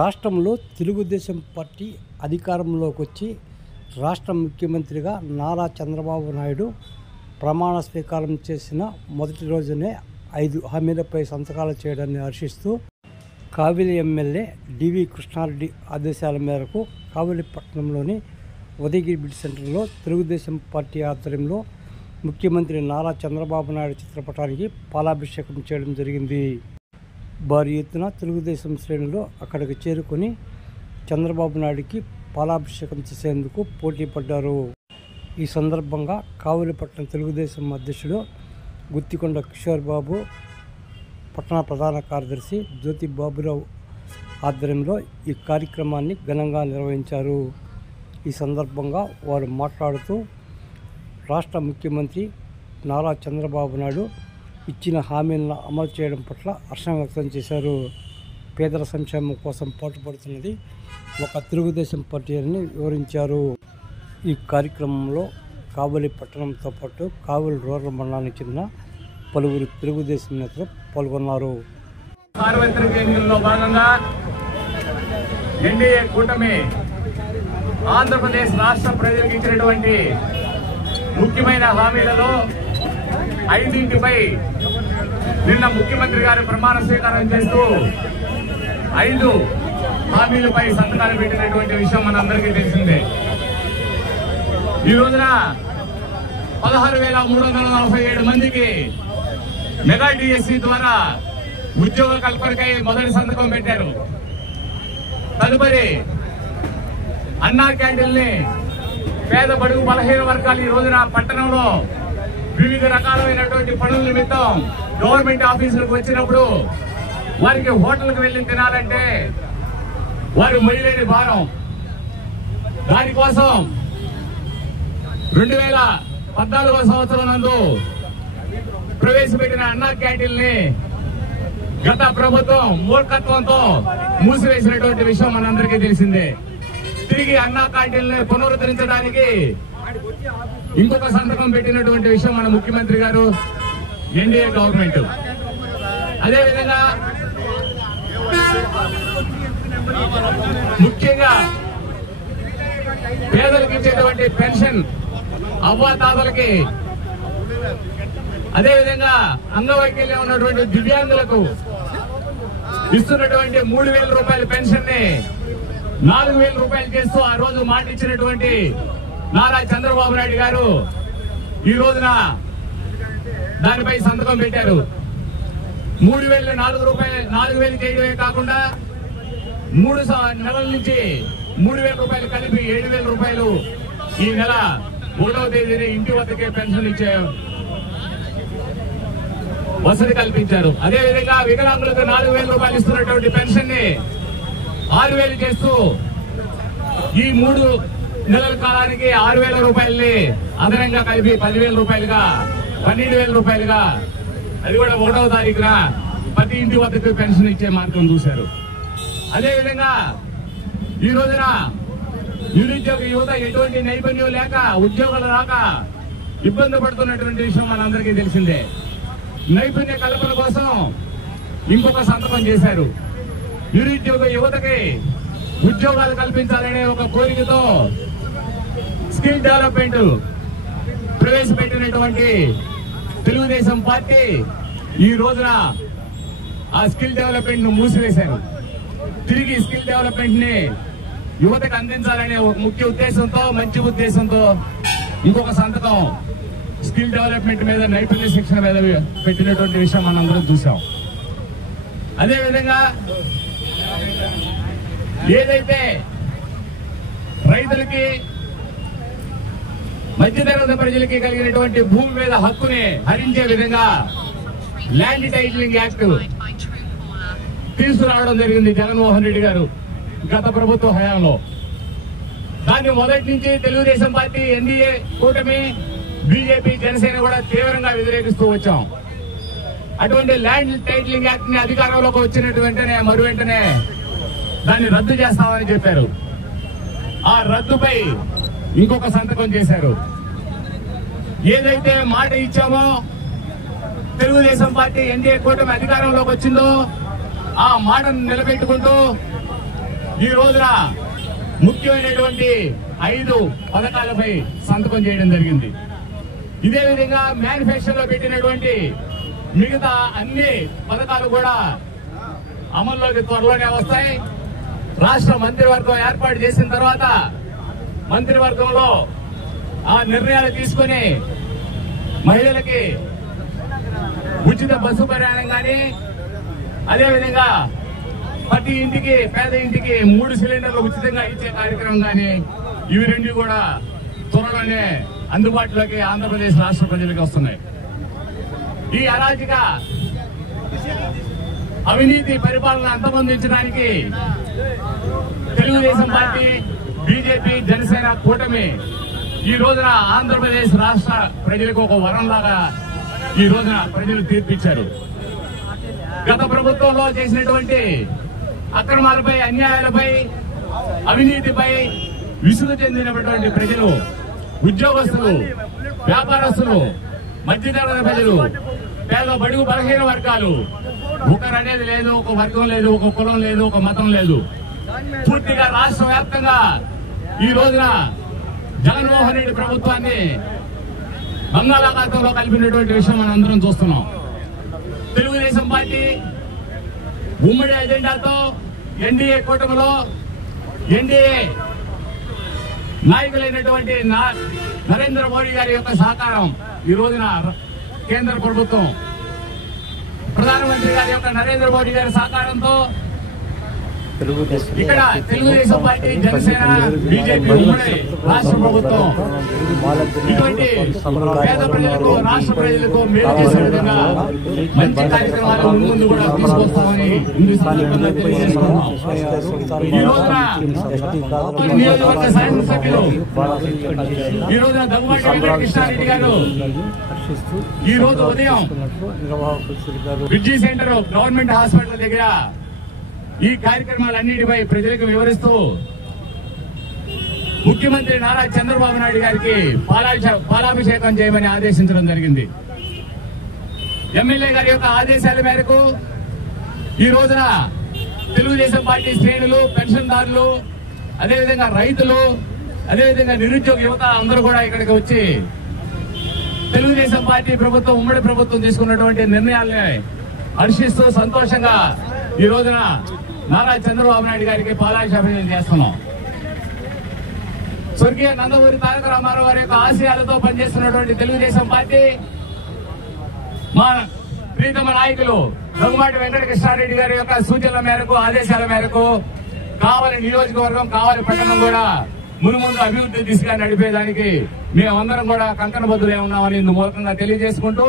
రాష్ట్రంలో తెలుగుదేశం పార్టీ అధికారంలోకి వచ్చి రాష్ట్ర ముఖ్యమంత్రిగా నారా చంద్రబాబు నాయుడు ప్రమాణ స్వీకారం చేసిన మొదటి రోజునే 5 హామీలపై సంతకాలు చేయడాన్ని హర్షిస్తూ కావిలి ఎమ్మెల్యే డివి కృష్ణారెడ్డి ఆదేశాల మేరకు కావిలి పట్టణంలోని ఉదయగిరి బిడ్ సెంటర్లో తెలుగుదేశం పార్టీ ఆధ్వర్యంలో ముఖ్యమంత్రి నారా చంద్రబాబు నాయుడు చిత్రపటానికి పాలాభిషేకం చేయడం జరిగింది. భారీ ఎత్తున తెలుగుదేశం శ్రేణులు అక్కడికి చేరుకొని చంద్రబాబు నాయుడికి పాలాభిషేకం చేసేందుకు పోటీ పడ్డారు. ఈ సందర్భంగా కావులిపట్నం తెలుగుదేశం అధ్యక్షుడు గుత్తికొండ కిషోర్ బాబు, పట్టణ ప్రధాన కార్యదర్శి జ్యోతి బాబురావు ఆధ్వర్యంలో ఈ కార్యక్రమాన్ని ఘనంగా నిర్వహించారు. ఈ సందర్భంగా వారు మాట్లాడుతూ రాష్ట్ర ముఖ్యమంత్రి నారా చంద్రబాబు నాయుడు ఇచ్చిన హామీలను అమలు చేయడం పట్ల హర్షం వ్యక్తం చేశారు. పేదల సంక్షేమం కోసం పాటుపడుతున్నది ఒక తెలుగుదేశం పార్టీ అని వివరించారు. ఈ కార్యక్రమంలో కావలి పట్టణంతో పాటు కావలి రూరల్ మండలానికి చెందిన పలువురు తెలుగుదేశం నేతలు పాల్గొన్నారు. సార్వత్రిక ఎన్నికల్లో భాగంగా ఎన్డీఏ కూటమి ఆంధ్రప్రదేశ్ రాష్ట్ర ప్రజలకు ఇచ్చినటువంటి ముఖ్యమైన హామీలలో 5పై నిన్న ముఖ్యమంత్రి గారు ప్రమాణ స్వీకారం చేస్తూ 5 హామీలపై సంతకాలు పెట్టినటువంటి విషయం మనందరికీ తెలిసిందే. ఈ రోజున 16,347 మందికి మెగా డిఎస్సి ద్వారా ఉద్యోగ కల్పనకై మొదటి సంతకం పెట్టారు. తదుపరి అన్నా క్యాంటీన్ని పేద బడుగు బలహీన వర్గాలు ఈ రోజున పట్టణంలో వివిధ రకాలైనటువంటి పనుల నిమిత్తం గవర్నమెంట్ ఆఫీసులకు వచ్చినప్పుడు వారికి హోటల్కి వెళ్ళి తినాలంటే వారు మొయ్యలేని భారం. దానికోసం 2014వ సంవత్సరం నందు ప్రవేశపెట్టిన అన్నా క్యాంటీన్ని గత ప్రభుత్వం మూర్ఖత్వంతో మూసివేసినటువంటి విషయం మనందరికీ తెలిసిందే. తిరిగి అన్నా క్యాంటీన్ని పునరుద్ధరించడానికి ఇంకొక సంతకం పెట్టినటువంటి విషయం మన ముఖ్యమంత్రి గారు, ఎన్డీఏ గవర్నమెంట్. అదేవిధంగా ముఖ్యంగా పేదలకు ఇచ్చేటువంటి పెన్షన్ అవ్వాతాతలకి, అదేవిధంగా అంగవైకల్యం ఉన్నటువంటి దివ్యాంగులకు ఇస్తున్నటువంటి 3,000 రూపాయల పెన్షన్ ని 4,000 రూపాయలు చేస్తూ ఆ రోజు మాట ఇచ్చినటువంటి నారా చంద్రబాబు నాయుడు గారు ఈ రోజున దానిపై సంతకం పెట్టారు. 3,000 చేయడమే కాకుండా 3 నెలల నుంచి 3,000 రూపాయలు కలిపి 7,000 రూపాయలు ఈ నెల 1వ తేదీన ఇంటి వద్దకే పెన్షన్ ఇచ్చే వసతి కల్పించారు. అదేవిధంగా వికలాంగులకు 4,000 రూపాయలు ఇస్తున్నటువంటి పెన్షన్ ని 6,000 చేస్తూ ఈ 3 నెలల కాలానికి 6,000 రూపాయలని అదనంగా కలిపి 10,000 రూపాయలుగా 12,000 రూపాయలుగా, అది కూడా 1వ తారీఖున ప్రతి ఇంటి వద్దకు పెన్షన్ ఇచ్చే మార్గం చూశారు. అదేవిధంగా ఈ రోజున నిరుద్యోగ యువత ఎటువంటి నైపుణ్యం లేక ఉద్యోగాలు రాక ఇబ్బంది పడుతున్నటువంటి విషయం మనందరికీ తెలిసిందే. నైపుణ్య కల్పన కోసం ఇంకొక సంతకం చేశారు. నిరుద్యోగ యువతకి ఉద్యోగాలు కల్పించాలనే ఒక కోరికతో స్కిల్ డెవలప్మెంట్ ప్రవేశపెట్టినటువంటి తెలుగుదేశం పార్టీ ఈ రోజున ఆ స్కిల్ డెవలప్మెంట్ ను మూసివేశారు. తిరిగి స్కిల్ డెవలప్మెంట్ ని యువతకు అందించాలనే ఒక ముఖ్య ఉద్దేశంతో, మంచి ఉద్దేశంతో ఇంకొక సంతకం స్కిల్ డెవలప్మెంట్ మీద, నైపుణ్య శిక్షణ మీద పెట్టినటువంటి విషయం మనందరం చూసాం. అదేవిధంగా ఏదైతే రైతులకి, మధ్యతరగతి ప్రజలకి కలిగినటువంటి భూమి మీద హక్కుని హరించే విధంగా ల్యాండ్ టైటిలింగ్ యాక్ట్ తీసుకురావడం జరిగింది జగన్మోహన్ రెడ్డి గారు గత ప్రభుత్వ హయాంలో. దాన్ని మొదటి నుంచి తెలుగుదేశం పార్టీ, ఎన్డీఏ కూటమి, బీజేపీ, జనసేన కూడా తీవ్రంగా వ్యతిరేకిస్తూ వచ్చాం. అటువంటి ల్యాండ్ టైటిలింగ్ యాక్ట్ ని అధికారంలోకి వచ్చినట్టు వెంటనే దాన్ని రద్దు చేస్తామని చెప్పారు. ఆ రద్దుపై ఇంకొక సంతకం చేశారు. ఏదైతే మాట ఇచ్చామో తెలుగుదేశం పార్టీ, ఎన్డీఏ కూటమి అధికారంలోకి వచ్చిందో ఆ మాటను నిలబెట్టుకుంటూ ఈ రోజున ముఖ్యమైనటువంటి 5 పథకాలపై సంతకం చేయడం జరిగింది. ఇదే విధంగా మేనిఫెస్టోలో పెట్టినటువంటి మిగతా అన్ని పథకాలు కూడా అమల్లోకి త్వరలోనే వస్తాయి. రాష్ట్ర మంత్రివర్గం ఏర్పాటు చేసిన తర్వాత మంత్రివర్గంలో ఆ నిర్ణయాలు తీసుకుని మహిళలకి ఉచిత బస్సు ప్రయాణం కానీ, అదేవిధంగా ప్రతి ఇంటికి, పేద ఇంటికి 3 సిలిండర్లు ఉచితంగా ఇచ్చే కార్యక్రమం కానీ, ఇవి రెండు కూడా త్వరలోనే అందుబాటులోకి ఆంధ్రప్రదేశ్ రాష్ట్ర ప్రజలకు వస్తున్నాయి. ఈ అరాజక అవినీతి పరిపాలన అంతమొందించడానికి తెలుగుదేశం పార్టీ, బీజేపీ, జనసేన కూటమి ఈ రోజున ఆంధ్రప్రదేశ్ రాష్ట్ర ప్రజలకు ఒక వరంలాగా ఈ రోజున ప్రజలు తీర్పిచ్చారు. గత ప్రభుత్వంలో చేసినటువంటి అక్రమాలపై, అన్యాయాలపై, అవినీతిపై విసుగు చెందినటువంటి ప్రజలు, ఉద్యోగస్తులు, వ్యాపారస్తులు, మధ్యతరగతి ప్రజలు, పేద బడుగు బలహీన వర్గాలు, ఒకరనేది లేదు, ఒక వర్గం లేదు, ఒక కులం లేదు, ఒక మతం లేదు. పూర్తిగా రాష్ట్ర వ్యాప్తంగా ఈ రోజున జగన్మోహన్ రెడ్డి ప్రభుత్వాన్ని బంగాళాఖాతంలో కలిపినటువంటి విషయం మనం అందరం చూస్తున్నాం. తెలుగుదేశం పార్టీ ఉమ్మడి ఎజెండాతో ఎన్డీఏ కూటమిలో ఎన్డీఏ నాయకులైనటువంటి నరేంద్ర మోడీ గారి యొక్క సహకారం, ఈ రోజున కేంద్ర ప్రభుత్వం ప్రధానమంత్రి గారి యొక్క నరేంద్ర మోడీ గారి సహకారంతో ఇక్కడ తెలుగుదేశం పార్టీ, జనసేన, బీజేపీ ఉమ్మడి రాష్ట్ర ప్రభుత్వం ఇటువంటి పేద ప్రజలకు, రాష్ట్ర ప్రజలకు మేలు చేసే విధంగా మంచి కార్యక్రమాలు ముందు కూడా తీసుకొస్తామని ఇందు సందర్భంగా తెలియజేస్తున్నాం. ఈ రోజున నియోజకవర్గ శాసనసభ్యులు ఈ రోజున దగ్గుమాటి వెంకటకృష్ణారెడ్డి గారు ఈ రోజు ఉదయం బ్రిడ్జి సెంటర్ గవర్నమెంట్ హాస్పిటల్ దగ్గర ఈ కార్యక్రమాలన్నిటిపై ప్రజలకు వివరిస్తూ ముఖ్యమంత్రి నారా చంద్రబాబు నాయుడు గారికి పాలాభిషేకం చేయమని ఆదేశించడం జరిగింది. ఎమ్మెల్యే గారి యొక్క ఆదేశాల మేరకు ఈ రోజున తెలుగుదేశం పార్టీ శ్రేణులు, పెన్షన్దారులు, అదేవిధంగా రైతులు, అదేవిధంగా నిరుద్యోగ యువత అందరూ కూడా ఇక్కడికి వచ్చి తెలుగుదేశం పార్టీ ప్రభుత్వం, ఉమ్మడి ప్రభుత్వం తీసుకున్నటువంటి నిర్ణయాల్ని హర్షిస్తూ సంతోషంగా ఈ రోజున నారా చంద్రబాబు నాయుడు గారికి పాలాభిషేకం చేస్తున్నాం. స్వర్గీయ నందమూరి తారక రామారావు గారి యొక్క ఆశయాలతో పనిచేస్తున్నటువంటి తెలుగుదేశం పార్టీ, మా ప్రీతమ నాయకులు దగ్గుమాటి వెంకటకృష్ణారెడ్డి గారి యొక్క సూచనల మేరకు, ఆదేశాల మేరకు కావలి నియోజకవర్గం, కావలి పట్టణం కూడా మునుముందు అభివృద్ధి దిశగా నడిపేదానికి మేమందరం కూడా కంకణబద్దులే ఉన్నామని ఇందు మూలకంగా తెలియజేసుకుంటూ